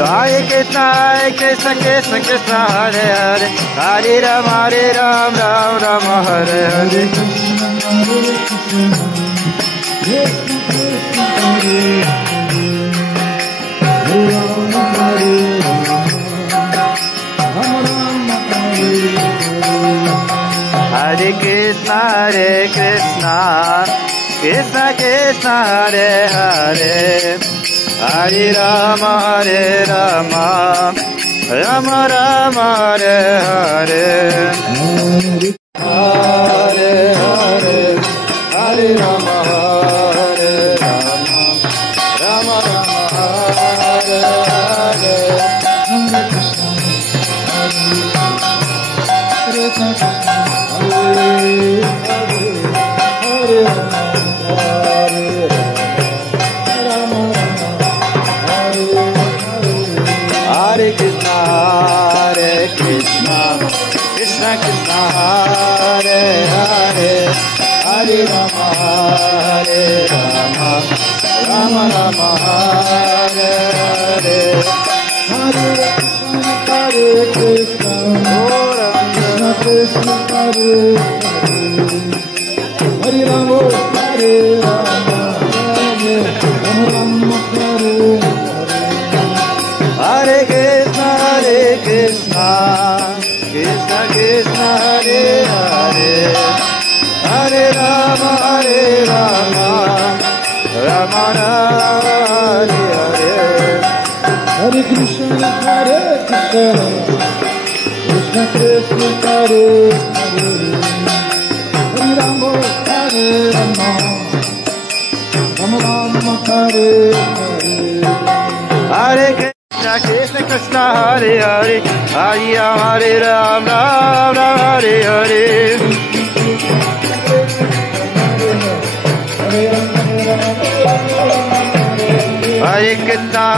Hare Krishna, Krishna Krishna, Hare Hare, Hare Rama, Rama Hare Hare. Hare Krishna, Krishna Krishna, Hare Hare, Hare Rama, Rama Rama, Hare Hare. Hare Hare, Hare Rama, Hare Rama, Rama Rama, Hare Hare. Hare Krishna, Krishna Krishna, Hare Hare, Hare Rama, Rama Rama, Hare Hare. Hare Krishna, Krishna Hare Hare Rama, Hare Rama, Rama Hare Hare Krishna, Krishna Krishna, Hare Hare, Hare Rama, Rama Hare Hare. Hare Krishna, Krishna Krishna, Hare Hare, Hare Rama, Rama Rama, Hare Hare. Hare Krishna, Krishna Krishna, Hare Hare, Hare Rama, Rama Hare Hare. Hare Krishna,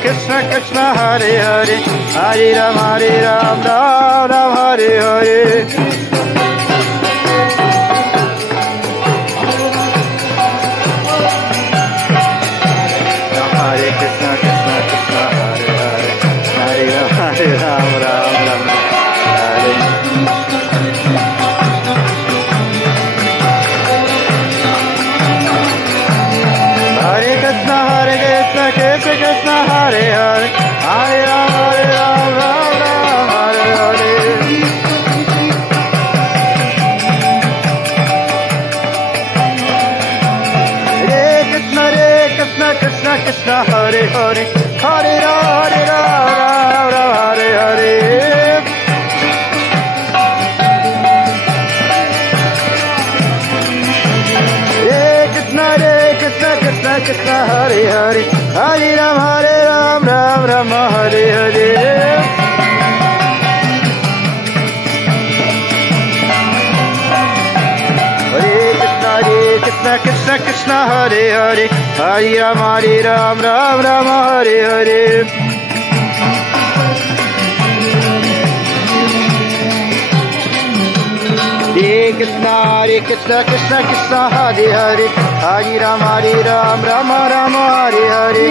Krishna Krishna, Hare Hare, Hare Rama, Rama Hare Hare. Hare Krishna, Krishna Krishna, Hare Hare, Hare Rama, Rama Hare. Hare Krishna, Krishna Krishna, Hare Hare, Hare Rama, Rama Hare Hare. Hare Krishna, Krishna Krishna, Hare Hare, Hare Rama, Hare Hare. Krishna Krishna, Hare Hare, Hare Rama, Rama Hare Hare. Hare Krishna, Krishna Krishna, Hare Hare, Hare Rama, Rama Hare Hare. Hare Krishna, Krishna Krishna, Hare Hare, Hare Rama, Rama Hare Hare.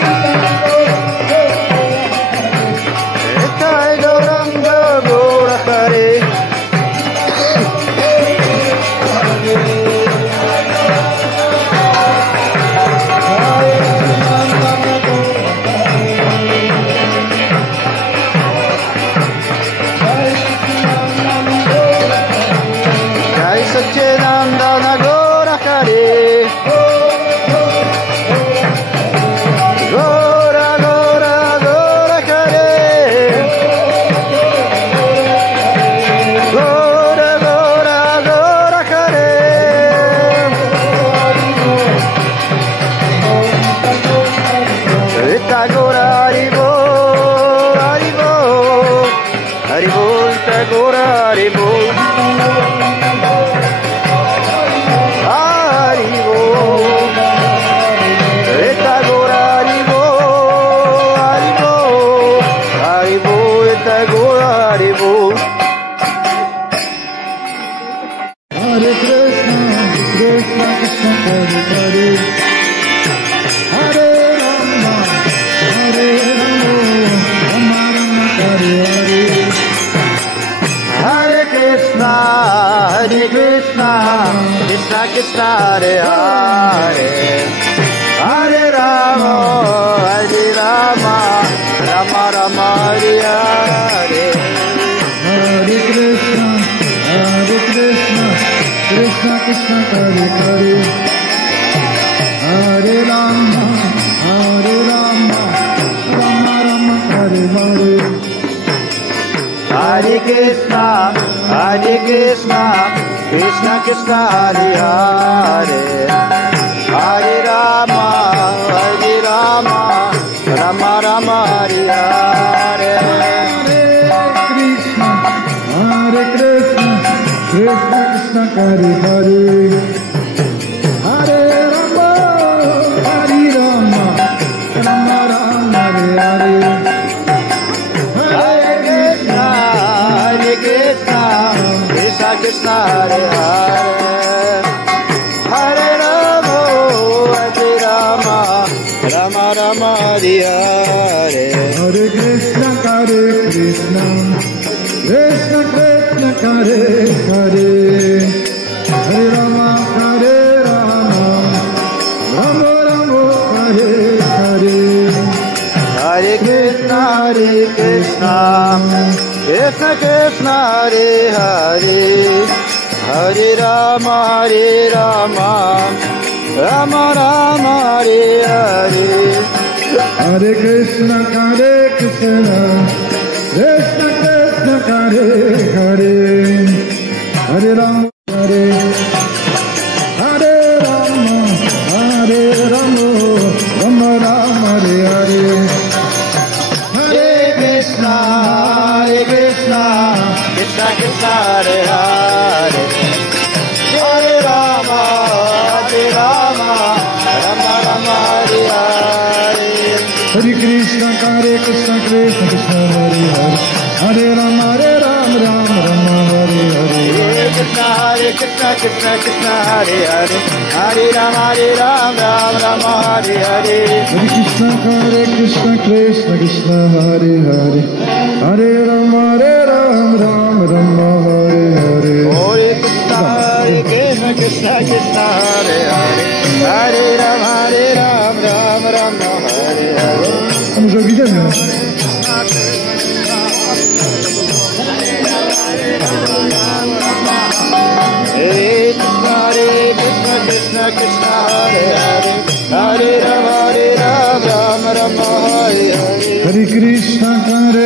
Jai Gauranga Gaura Hare. Jai Satchidananda Gaura Hare. Gaura Gaura Gaura Hare. Krishna Krishna Hare Hare Hare Rama Rama Rama Hare Hare Hare Krishna Krishna Krishna Hare Hare Hare Rama Rama Rama Hare Hare Hare Krishna Krishna Krishna Hare Hare Hare Rama Rama Rama Hare Hare Krishna Krishna Krishna Hare Hare Hare Rama Rama Rama Hare Hare Hare Krishna Krishna Krishna Hare Hare Hare Rama Rama Rama Hare Hare Hare Krishna Krishna Hare Hare Hare Rama Rama Rama Hare Hare Hare Krishna Krishna Krishna Hare Hare Hare Rama Rama Rama Hare Hare Hare Krishna Krishna Hare Hare Hare Rama Rama Rama Hare Hare Hare Krishna Krishna Krishna Hare Hare Hare Rama Rama Rama Hare Hare Hare Krishna Krishna Krishna Hare Hare Hare Rama Rama Hare Hare Hare Krishna Krishna Hare Hare Hare Rama Rama Hare Hare Hare Krishna Krishna Hare Hare Hare Rama Rama Hare Hare Hare Krishna Krishna Hare Hare Hare Rama Rama Hare Hare Vamos ouvir de novo. Hare Krishna Krishna Krishna Hare Hare Hare Rama Rama Hare Hare Hare Krishna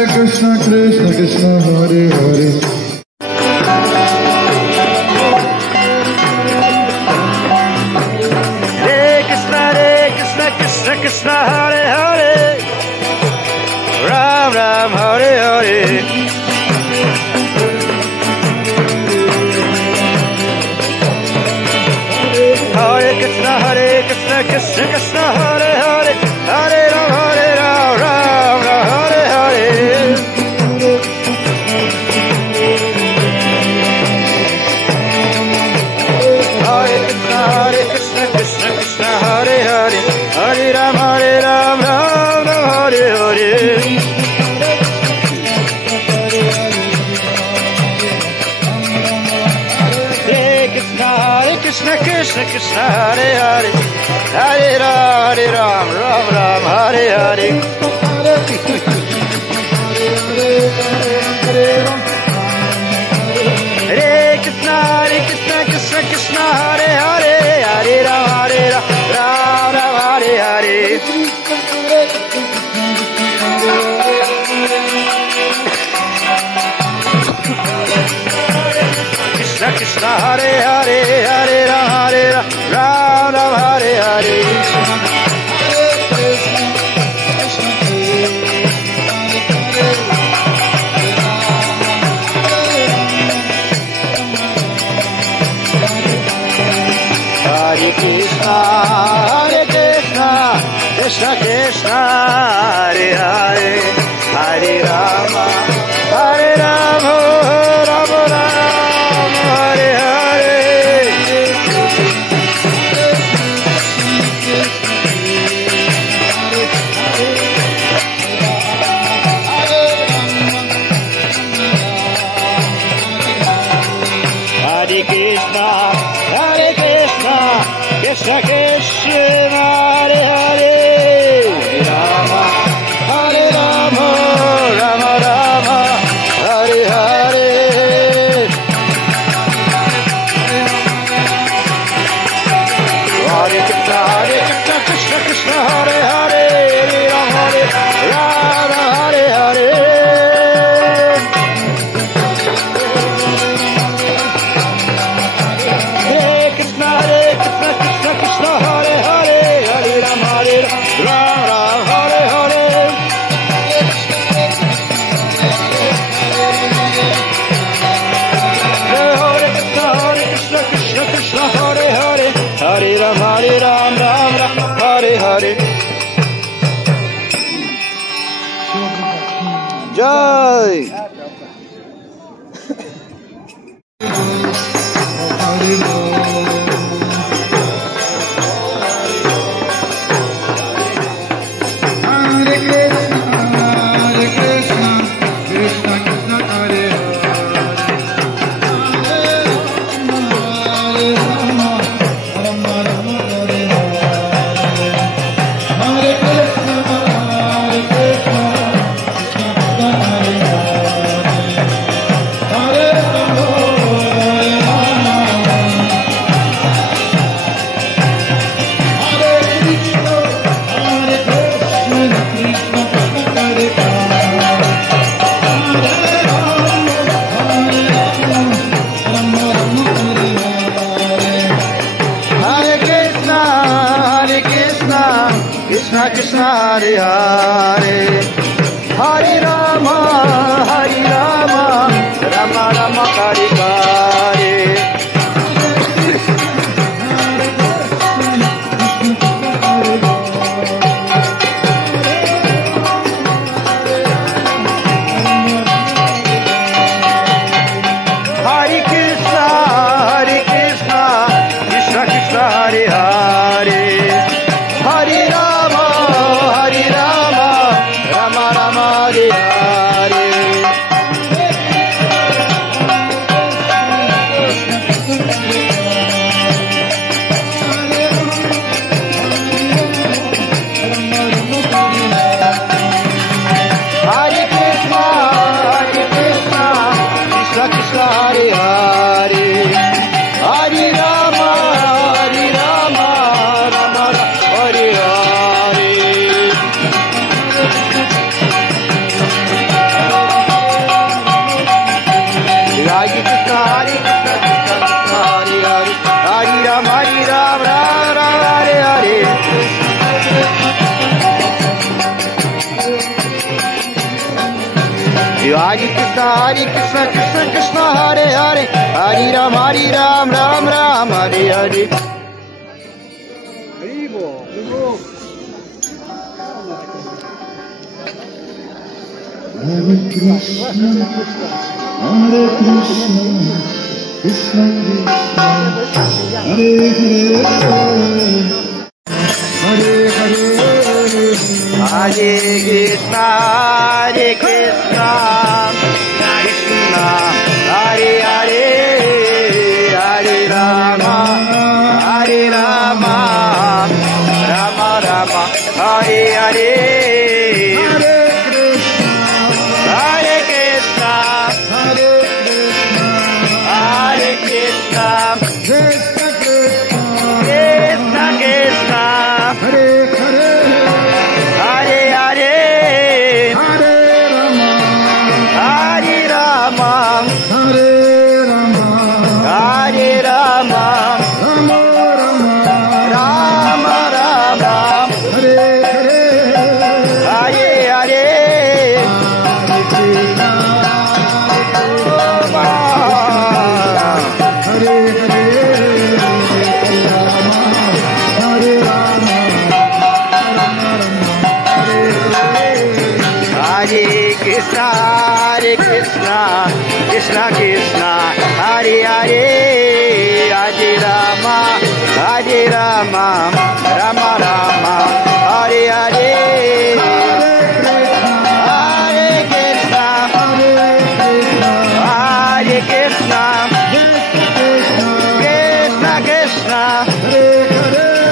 Krishna Krishna Hare Hare Krishna Hare Hare Ram Hare Hare Hare Krishna Krishna Krishna Hare Hare Hare Ram Ram Hare Hare Hare Krishna Krishna Krishna Hare Hare Hare Ram Ram Hare Hare Krishna Krishna Krishna Hare Hare Hare Ram Ram Hare Hare Hare Krishna Krishna Krishna Hare Hare Hare Ram Ram Hare Hare Krishna Krishna Hare Hare Hare Ram Ram Hare Hare Hare Krishna Krishna Krishna Hare Hare Hare Rama Rama Hare Hare Hare Krishna Krishna Krishna Hare Hare Rama Hare Rama Rama Rama Hare Hare Hare Krishna Krishna Krishna Hare Hare Rama Hare Rama Hare Hare Krishna Krishna Hare Hare Hare Rama Hare Rama Hare Hare Hare Krishna Krishna Hare Hare Hare Rama Hare Rama Rama Hare Hare Jai Krishna Krishna Hare Hare Hare Rama Hare Rama Rama Rama Hare Hare Hare Krishna Krishna Krishna Hare Hare Hare Rama Rama Rama Hare Hare Hare Krishna Krishna Krishna Hare Hare Hare Rama Rama Rama Hare Hare Hare Krishna Hare Hare Hare Rama Rama Hare Hare Hare Krishna Krishna Krishna Hare Hare Hare Rama Rama Hare Hare Hare Krishna, Hare Krishna, Krishna Krishna, Hare Hare, Hare Hare, Hare Krishna, Krishna Hare Hare, Hare Rama, Rama Rama, Hare Hare. Hare Krishna, Krishna Krishna, Krishna Krishna, Hare Hare, Hare Hare, Hare Rama, Hare Rama, Hare Rama, Hare Rama, Rama Rama, Rama Rama, Hare Hare, Hare Hare, Hare Hare, Hare Rama, Hare Krishna, Krishna Krishna, Hare Hare, Hare Rama, Rama Rama, Hare Hare. Hare Krishna, Hare Krishna, Krishna Krishna, Hare Hare.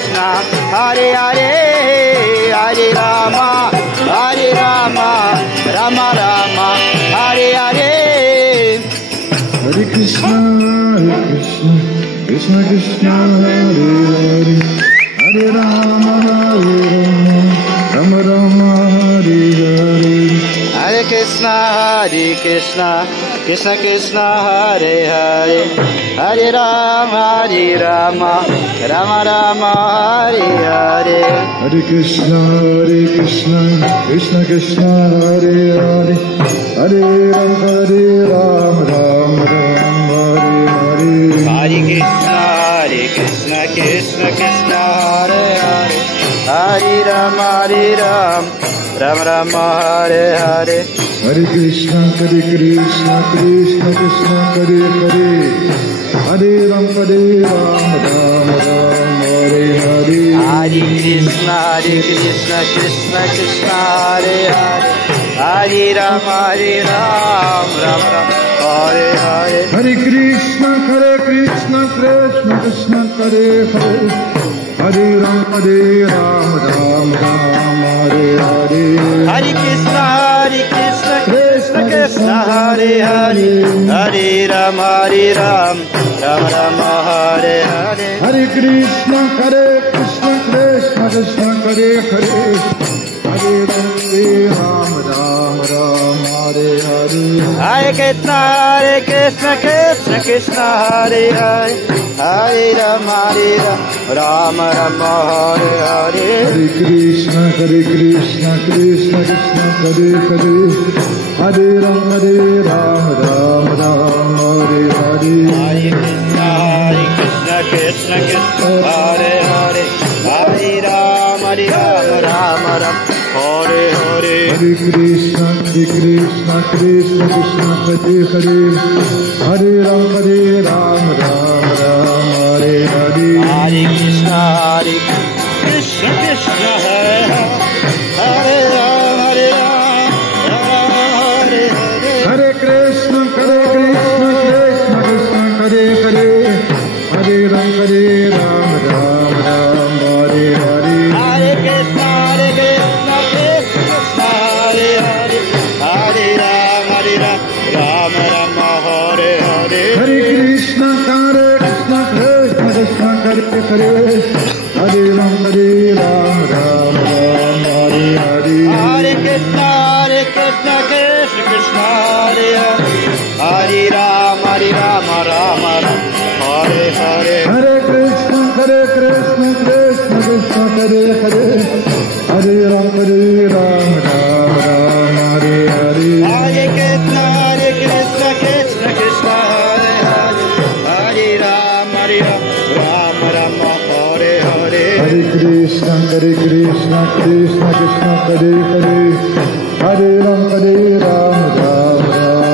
Krishna, Hare Hare, Hare Rama, Rama Rama, Hare Hare. Hare Krishna, Krishna Krishna, Hare Hare, Hare Rama, Rama Rama, Hare Hare. Hare Krishna, Krishna Krishna, Hare Hare, Hare Rama, Rama Rama, Hare Hare. Hare Krishna, Krishna Krishna, Hare Hare, Hare Rama, Rama Rama, Hare Hare. Hare Krishna, Krishna Krishna, Hare Hare, Hare Rama, Rama Rama, Hare Hare. Hare Krishna, Krishna Krishna, Hare Hare, Hare Rama, Rama Rama, Hare Hare. Hare Krishna, Krishna Krishna, Hare Hare, Hare Rama, Rama Rama, Hare Hare. Hare Krishna, Krishna Krishna, Hare Hare, Hare Rama, Rama Rama, Hare Hare. Hare Krishna, Krishna Krishna, Hare Hare, Hare Rama, Rama Rama, Hare Hare. Hare Krishna, Krishna Krishna, Hare Hare, Hare Rama, Rama Rama, Hare Hare. Hare Krishna, Krishna Krishna, Hare Hare, Hare Rama, Rama Rama, Hare Hare. Hare Krishna, Krishna Krishna, Hare Hare, Hare Rama, Rama Rama, Hare Hare. Hare Krishna, Krishna Krishna, Hare Hare, Hare Rama, Rama Rama, Hare Hare. Hare Krishna, Krishna Krishna, Hare Hare, Hare Rama, Rama Rama, Hare Hare. Hare Krishna, Krishna Hare Hare, Hare Rama, Rama Hare Hare. Hare Krishna, Krishna Krishna, Hare Hare, Hare Rama, Rama Rama, Hare Hare. Hare Krishna, Krishna Hare Hare, Hare Rama, Rama Rama, Hare Hare. Hare Krishna, Krishna Krishna, Hare Hare, Hare Rama, Rama Rama, Hare Hare. Hare Krishna, Krishna Krishna, Hare Hare, Hare Rama, Rama Rama, Hare Hare. Hare Krishna, Krishna Krishna, Hare Hare, Hare Rama, Rama Rama, Hare Hare. Hare Krishna, Krishna Krishna, Hare Hare, Hare Rama, Rama Rama, Hare Hare. Hare Krishna, Krishna Krishna, Hare Hare, Hare Rama, Rama Rama, Hare Hare. Hare Krishna, Krishna Krishna, Hare Hare, Hare Rama, Rama Rama,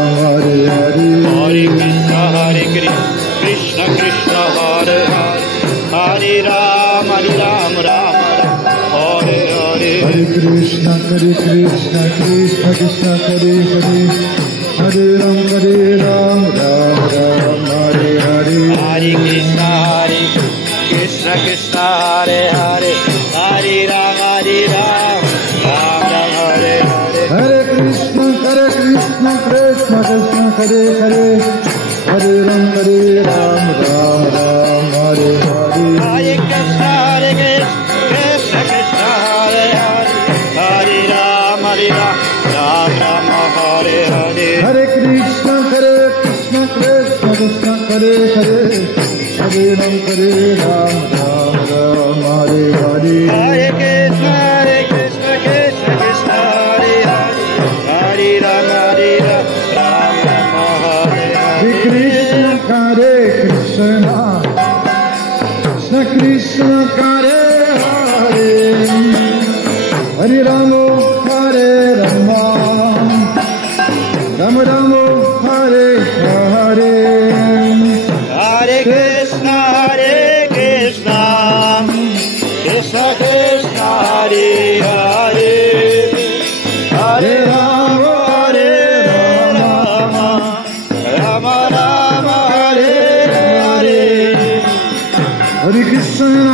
Hare Hare. Hare Krishna, Krishna Krishna, Hare Hare, Hare Rama, Rama Rama, Hare Hare. Hare Krishna, Krishna Krishna, Hare Hare, Hare Rama, Rama Rama, Hare Hare. Hare Krishna, Krishna Krishna, Hare Hare, Hare Rama, Rama Rama, Hare Hare. Hare Krishna, Krishna Krishna, Hare Hare, Hare Rama, Rama Rama, Hare Hare. Hare Krishna, Krishna Krishna, Hare Hare, Hare Rama, Rama Rama, Hare Hare. Hare Krishna, Krishna Krishna, Hare Hare, Hare Rama, Rama Rama, Hare Hare Hare. Krishna, Hare Krishna, Krishna Krishna, Hare Hare, Hare Rama, Hare Rama, Rama Rama, Hare Hare. Hare Krishna, Krishna Krishna, Hare Hare, Hare Rama, Rama Rama, Hare Hare. Hare Krishna,